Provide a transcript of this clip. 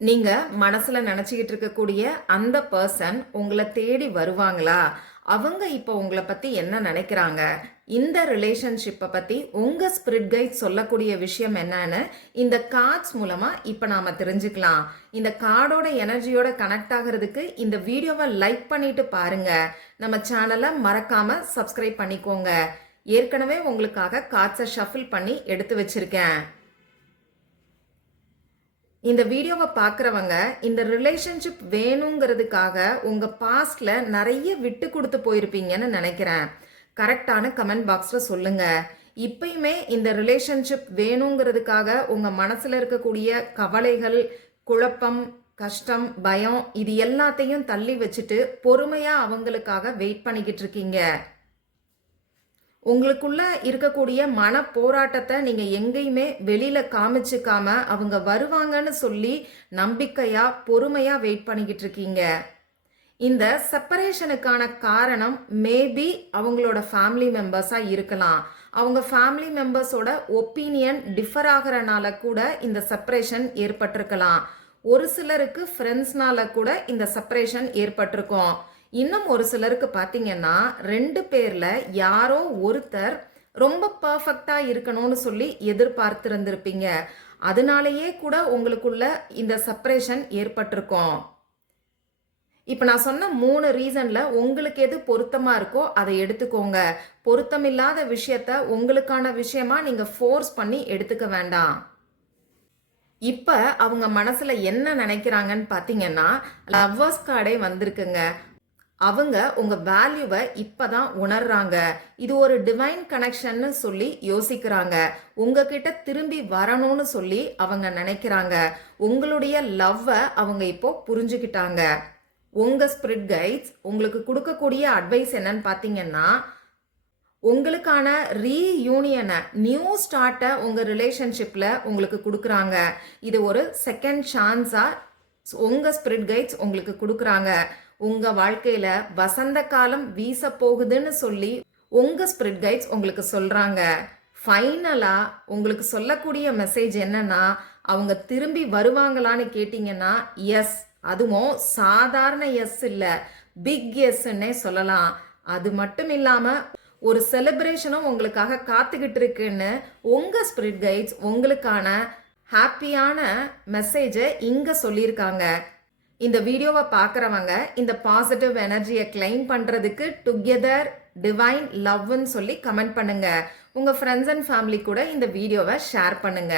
நீங்க மனசுல நினைச்சுக்கிட்டு இருக்கக்கூடிய அந்த பர்சன் உங்களை தேடி வருவாங்களா? அவங்க இப்போ உங்களை பத்தி என்ன நினைக்கிறாங்க? இந்த ரிலேஷன்ஷிப்பை பத்தி உங்க ஸ்பிரிட் கைட் சொல்லக்கூடிய விஷயம் என்னன்னு இந்த கார்ட்ஸ் மூலமா இப்ப நாம தெரிஞ்சுக்கலாம். இந்த கார்டோட எனர்ஜியோட கனெக்ட் ஆகிறதுக்கு இந்த வீடியோவை லைக் பண்ணிட்டு பாருங்க. நம்ம சேனலை மறக்காம சப்ஸ்கிரைப் பண்ணிக்கோங்க. ஏற்கனவே உங்களுக்காக கார்ட்ஸை ஷஃபில் பண்ணி எடுத்து வச்சிருக்கேன். இந்த வீடியோவை பார்க்குறவங்க இந்த ரிலேஷன்ஷிப் வேணுங்கிறதுக்காக உங்கள் பாஸ்ட்ல நிறைய விட்டு கொடுத்து போயிருப்பீங்கன்னு நினைக்கிறேன். கரெக்டான கமெண்ட் பாக்ஸில் சொல்லுங்கள். இப்பயுமே இந்த ரிலேஷன்ஷிப் வேணுங்கிறதுக்காக உங்கள் மனசில் இருக்கக்கூடிய கவலைகள், குழப்பம், கஷ்டம், பயம் இது எல்லாத்தையும் தள்ளி வச்சுட்டு பொறுமையாக அவங்களுக்காக வெயிட் பண்ணிக்கிட்டு இருக்கீங்க. உங்களுக்குள்ள இருக்கக்கூடிய மன போராட்டத்தை நீங்க எங்கேயுமே வெளியில காமிச்சுக்காம அவங்க வருவாங்கன்னு சொல்லி நம்பிக்கையா பொறுமையா வெயிட் பண்ணிக்கிட்டு இருக்கீங்க. இந்த செப்பரேஷனுக்கான காரணம் மேபி அவங்களோட ஃபேமிலி மெம்பர்ஸா இருக்கலாம். அவங்க ஃபேமிலி மெம்பர்ஸோட ஒப்பீனியன் டிஃபர் ஆகிறனால கூட இந்த செப்பரேஷன் ஏற்பட்டிருக்கலாம். ஒரு சிலருக்கு ஃப்ரெண்ட்ஸ்னால கூட இந்த செப்பரேஷன் ஏற்பட்டிருக்கும். இன்னும் ஒரு சிலருக்கு பார்த்தீங்கன்னா 2 பேர்ல யாரோ ஒருத்தர் ரொம்ப பர்ஃபெக்டா இருக்கணும்னு சொல்லி எதிர்பார்த்திருந்திருப்பீங்க. அதனாலேயே கூட உங்களுக்குள்ள இந்த செப்பரேஷன் ஏற்பட்டிருக்கும். இப்போ நான் சொன்ன 3 ரீசன்ல உங்களுக்கு எது பொருத்தமா இருக்கோ அதை எடுத்துக்கோங்க. பொருத்தமில்லாத விஷயத்த உங்களுக்கான விஷயமா நீங்க ஃபோர்ஸ் பண்ணி எடுத்துக்க வேண்டாம். இப்ப அவங்க மனசுல என்ன நினைக்கிறாங்கன்னு பார்த்தீங்கன்னா லவ்வர்ஸ் கார்டே வந்திருக்குங்க. அவங்க உங்க வேல்யூவை இப்பதான் உணர்றாங்க. இது ஒரு டிவைன் கனெக்ஷன்னு சொல்லி யோசிக்கிறாங்க. உங்ககிட்ட திரும்பி வரணும்னு சொல்லி அவங்க நினைக்கிறாங்க. உங்களுடைய லவ்வை அவங்க இப்போ புரிஞ்சுக்கிட்டாங்க. உங்க ஸ்பிரிட் கைட்ஸ் உங்களுக்கு கொடுக்கக்கூடிய அட்வைஸ் என்னன்னு பார்த்தீங்கன்னா உங்களுக்கான ரீயூனியனை, நியூ ஸ்டார்ட்டை உங்க ரிலேஷன்ஷிப்ல உங்களுக்கு கொடுக்குறாங்க. இது ஒரு செகண்ட் சான்ஸா உங்க ஸ்பிரிட் கைட்ஸ் உங்களுக்கு கொடுக்குறாங்க. உங்க வாழ்க்கையில வசந்த காலம் வீச போகுதுன்னு சொல்லி உங்க ஸ்பிரிட் கைட்ஸ் உங்களுக்கு சொல்றாங்க. ஃபைனலா உங்களுக்கு சொல்லக்கூடிய மெசேஜ் என்னன்னா அவங்க திரும்பி வருவாங்களான்னு கேட்டீங்கன்னா எஸ், அதுவும் சாதாரண எஸ் இல்ல, பிக் எஸ்ன்னே சொல்லலாம். அது மட்டும் இல்லாம ஒரு செலிப்ரேஷனும் உங்களுக்காக காத்துக்கிட்டு இருக்குன்னு உங்க ஸ்பிரிட் கைட்ஸ் உங்களுக்கான ஹாப்பியான மெசேஜை இங்க சொல்லியிருக்காங்க. இந்த வீடியோவை பார்க்குறவங்க இந்த பாசிட்டிவ் எனர்ஜியை கிளைம் பண்ணுறதுக்கு டுகெதர் டிவைன் லவ்னு சொல்லி கமெண்ட் பண்ணுங்க. உங்கள் ஃப்ரெண்ட்ஸ் அண்ட் ஃபேமிலி கூட இந்த வீடியோவை ஷேர் பண்ணுங்க.